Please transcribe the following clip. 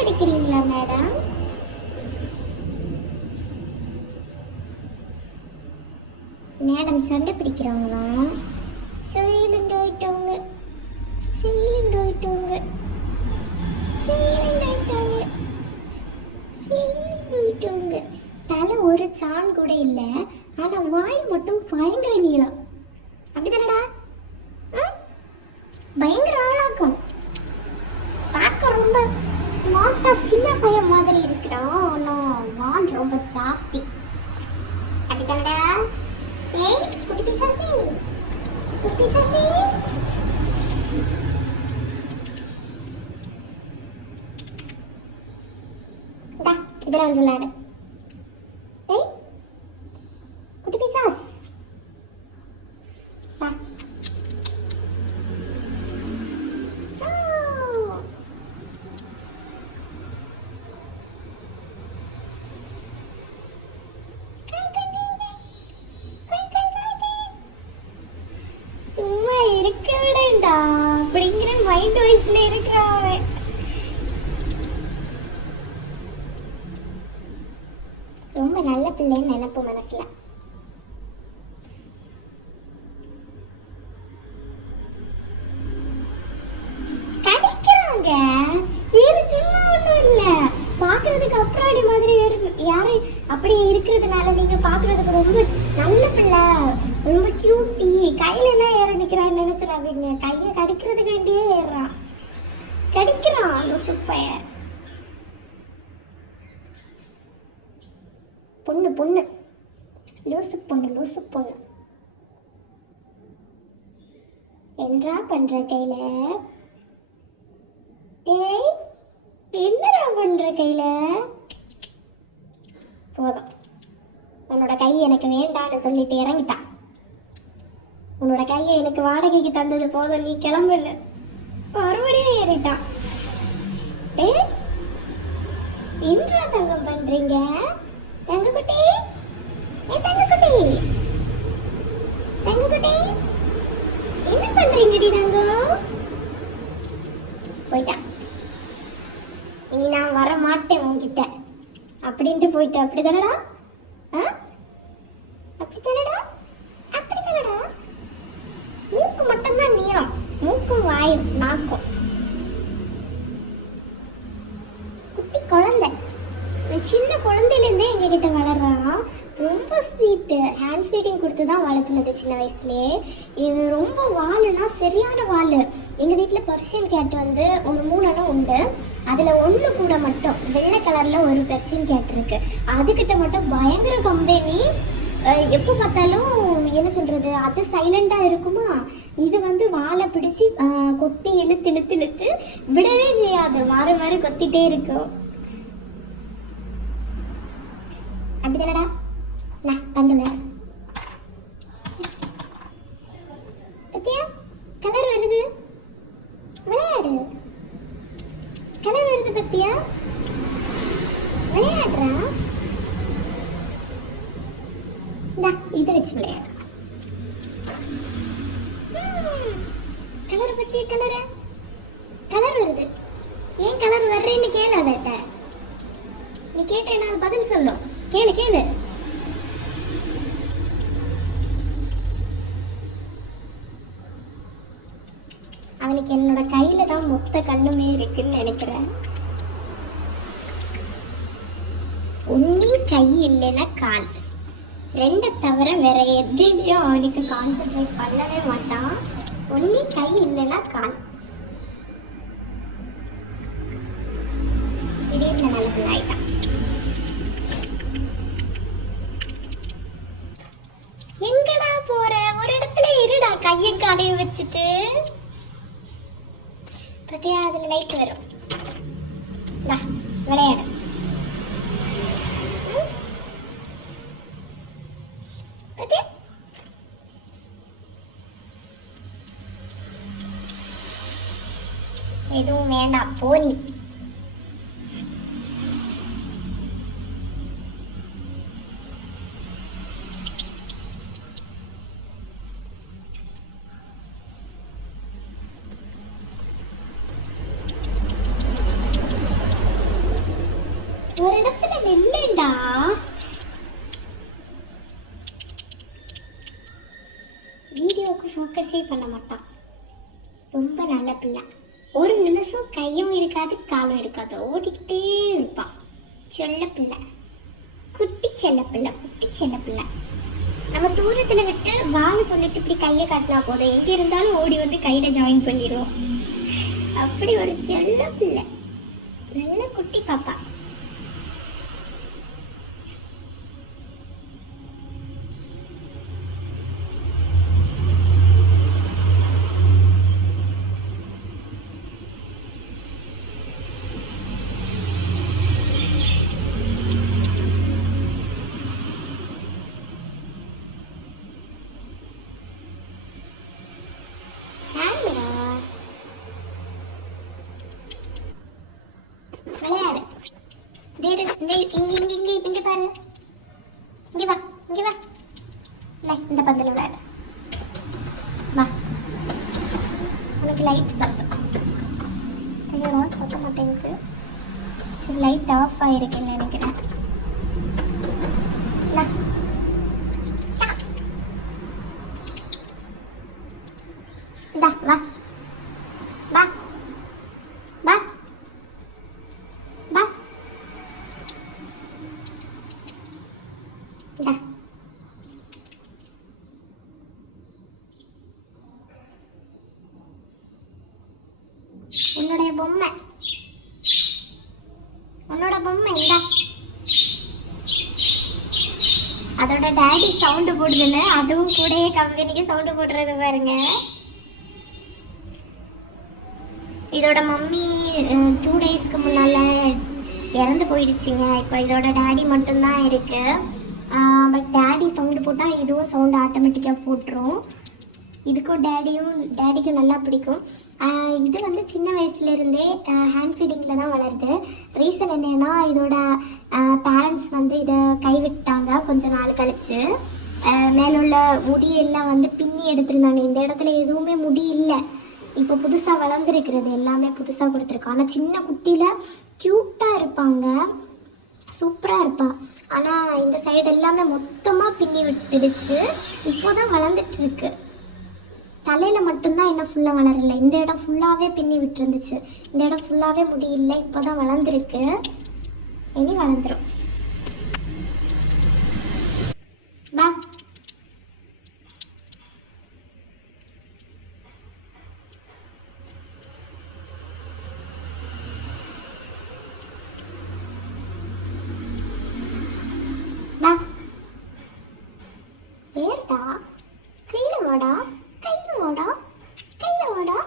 பிடிக்கிறீங்களா madam? Madam சண்டை பிடிக்கிறவங்களா? Silent ஆயிட்டவங்க, சைலண்ட் ஆயிட்டவங்க, சைலண்ட் ஆயிட்டவங்க, சைலண்ட் ஆயிட்டவங்க. தலை ஒரு சான் கூட இல்லை, ஆனால் வாய் மட்டும் பயங்கர நீளம். அப்படிதானடா? பயங்கர ஆளாக்கும். பார்க்க ரொம்ப ஸ்மார்ட்டா சின்ன பையன் மாதிரி இருக்கிறான், ஆனால் வால் ரொம்ப ஜாஸ்தி. அப்படிதானடா? ஏய் குட்டி பிசாசி, குட்டி பிசாசி. டா இதெல்லாம் வந்து விளையாடு. ஏய் குட்டி பிசாஸ், டா. சும்மா இருக்க விடண்டா அப்படிங்கிற மைண்ட் வாய்ஸ்ல இருக்கிறான். ரொம்ப நல்ல பிள்ளைன்னு நினைப்பு மனசுல. கடிக்கிறாங்க வேறு சும்மா ஒன்றும் இல்ல. பாக்குறதுக்கு அப்புறாடி மாதிரி யாரும் அப்படி இருக்கிறதுனால நீங்க பாக்குறதுக்கு ரொம்ப நல்ல பிள்ளை, ரொம்ப கியூட்டி, கையில எல்லாம் ஏற நிக்கிறான்னு நினைச்சிடாதீங்க. கையை கடிக்கிறதுக்காண்டியே ஏறான், கடிக்கிறான் லூசு பையன். பொண்ணு பொண்ணு, லூசு பொண்ணு, லூசு பொண்ணு. என்றா பண்ற கையில? ஏய் என்னடா பண்ற கையில? போதும், உன்னோட கை எனக்கு வேண்டான்னு சொல்லிட்டு இறங்கிட்டான். உன்னோட கையை எனக்கு வாடகைக்கு தந்தது போதும், நீ கிளம்புன்னு மறுபடியும் ஏறிட்டான். ஏய் என்றா தங்கம் பண்றீங்க? தங்கக்குட்டி, ஏ தங்கக்குட்டி, தங்கக்குட்டி என்ன பண்றீங்கடி தங்கம்? போயிட்டான். இனி நான் வர மாட்டேன் உன்கிட்ட அப்படின்ட்டு போயிட்ட. அப்படிதானடா? அப்படித்தானடா? அப்படித்தானடா? மூக்கு மட்டும்தான் நீளம், மூக்கும் வாயும் நாக்கும். குட்டி குழந்தை, சின்ன குழந்தையிலேருந்தே எங்ககிட்ட வளர்றான். ரொம்ப ஸ்வீட்டு, ஹேண்ட் ஃபீடிங் கொடுத்து தான் வளர்த்துனது சின்ன வயசுலேயே. இது ரொம்ப வாலுனா சரியான வால். எங்கள் வீட்டில் பர்ஷியன் கேட் வந்து ஒரு 3 அண்ணன் உண்டு. அதில் ஒன்று கூட மட்டும் வெள்ளை கலரில் ஒரு பெர்ஷியன் கேட் இருக்குது. அதுக்கிட்ட மட்டும் பயங்கர கம்பெனி. எப்போ பார்த்தாலும் என்ன சொல்கிறது, அது சைலண்டாக இருக்குமா, இது வந்து வாழை பிடிச்சி கொத்தி இழுத்து இழுத்து இழுத்து விடவே செய்யாது, மாறி மாறி கொத்திட்டே இருக்கும். அப்படிதானடா? நான் பந்தல பத்தியா கலர் வருது, விளையாடு. கலர் வருது பத்தியா, விளையாடுறா. இதை வச்சு விளையாடு. கலர் பத்தியா, கலர் கலர் வருது. ஏன் கலர் வர்றேன்னு கேளு. அதட்ட நீ கேட்டேன்னா அது பதில் சொல்லும். கேளு கேளு. அவனுக்கு என்னோட கையில தான் மொத்த கண்ணுமே இருக்குன்னு நினைக்கிறேன். ஒன்னி கை இல்லைன்னா கால், ரெண்டை தவிர வேற எதுலையும் அவனுக்கு கான்சென்ட்ரேட் பண்ணவே மாட்டான். ஒன்னி கை இல்லைன்னா கால். திடீர்னு நல்ல ஆயிட்டான். எங்கடா போற? ஒரு இடத்துல இருடா, கையும் காலையும் வச்சுட்டு. பத்தியா அதுல லைட் வரும், விளையாடு. எதுவும் வேண்டாம், போனி. ஏன்டா வீடியோவுக்கு ஃபோக்கஸே பண்ண மாட்டான். ரொம்ப நல்ல பிள்ளை. ஒரு நிமிஷம் கையும் இருக்காது காலும் இருக்காது, ஓடிக்கிட்டே இருப்பான். செல்ல பிள்ளை, குட்டி செல்ல பிள்ளை, குட்டி செல்ல பிள்ளை. நம்ம தூரத்தில் விட்டு வான்னு சொல்லிட்டு இப்படி கையை காட்டினா போதும், எங்கே இருந்தாலும் ஓடி வந்து கையில் ஜாயின் பண்ணிடுவோம். அப்படி ஒரு செல்ல பிள்ளை, நல்ல குட்டி பாப்பா. விளையாடு. இங்க பாரு, இங்க வா, இங்க வா. இந்த பந்தில் விளையாடு. வா, உனக்கு லைட் பார்த்தோம். பத்த மாட்டேங்குது. சரி, லைட் ஆஃப் ஆயிருக்குன்னு நினைக்கிறேன். வா வா வா வா. உன்னுடைய பொம்மை, உன்னோட பொம்மை இந்தா. அதோட டாடி சவுண்டு போடுதுன்னு அதுவும் கூட கம்பெனிக்கு சவுண்டு போடுறது பாருங்க. இதோட மம்மி 2 டேஸ்க்கு முன்னால் இறந்து போயிடுச்சுங்க. இப்போ இதோட டேடி மட்டும்தான் இருக்கு. பட் டேடி சவுண்டு போட்டால் இதுவும் சவுண்டு ஆட்டோமேட்டிக்காக போட்டுரும். இதுக்கும் டேடிக்கும் நல்லா பிடிக்கும். இது வந்து சின்ன வயசுலேருந்தே ஹேண்ட் ஃபீடிங்கில் தான் வளருது. ரீசன் என்னென்னா, இதோட பேரண்ட்ஸ் வந்து இதை கைவிட்டாங்க கொஞ்ச நாள் கழித்து. மேலுள்ள முடியெல்லாம் வந்து பின்னி எடுத்திருந்தாங்க. இந்த இடத்துல எதுவுமே முடி இல்லை. இப்போ புதுசாக வளர்ந்துருக்கிறது எல்லாமே புதுசாக கொடுத்துருக்கோம். ஆனால் சின்ன குட்டியில் க்யூட்டாக இருப்பாங்க, சூப்பராக இருப்பாள். ஆனால் இந்த சைடு எல்லாமே மொத்தமாக பின்னி விட்டுடுச்சு. இப்போ தான் வளர்ந்துட்டுருக்கு. தலையில் மட்டும்தான் இன்னும் ஃபுல்லாக வளரலை. இந்த இடம் ஃபுல்லாகவே பின்னி விட்டுருந்துச்சு. இந்த இடம் ஃபுல்லாகவே முடியல. இப்போ தான் வளர்ந்துருக்கு. இனி வளர்ந்துடும். வா. ஏர்டா, கையில வாடா, கையில வாடா, கையில வாடா.